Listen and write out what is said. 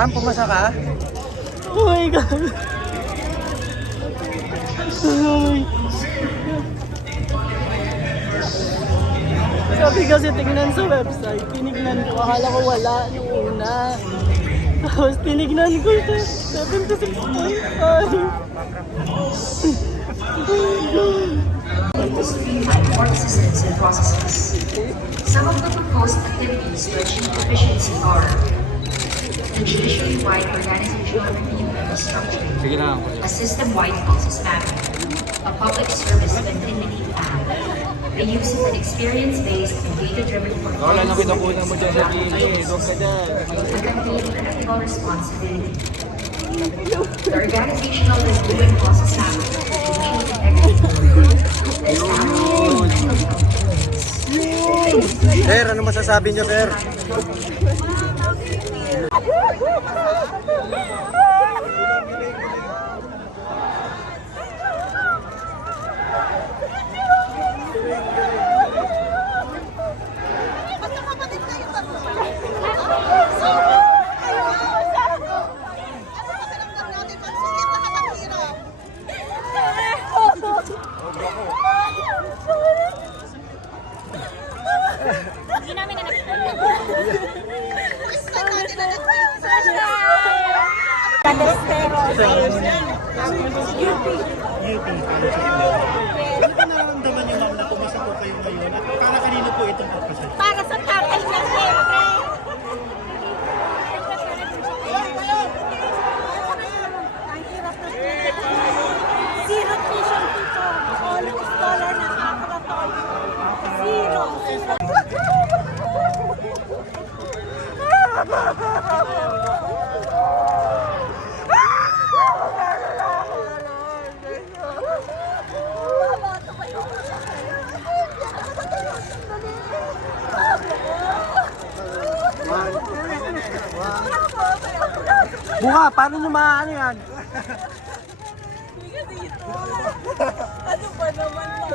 Ma'am, pumasa ka? Oh my God. Sabi kasi tingnan sa website, tinignan ko, akala ko wala nung una. Tapos tinignan ko ito, 76.5. to streamline work systems and processes. Some of the proposed activities to achieve efficiency are the judiciary-wide organizational review and restructuring, a system-wide process mapping, a public service continuity plan, the use of an experience-based and data-driven performance ka dyan. and ethical responsibility. The organizational review and process mapping Sir, ano masasabi niyo, sir? Wow, how cute you! Ano po nararamdaman niyo ma'am na pumasa po kayo ngayon at para kanino po itong opasyon? Para sa tatay na siyempre. Zero tuition dito. All scholar na kakratol. Zero. Buka, paano nyo maano yan? Ano ba naman, mama?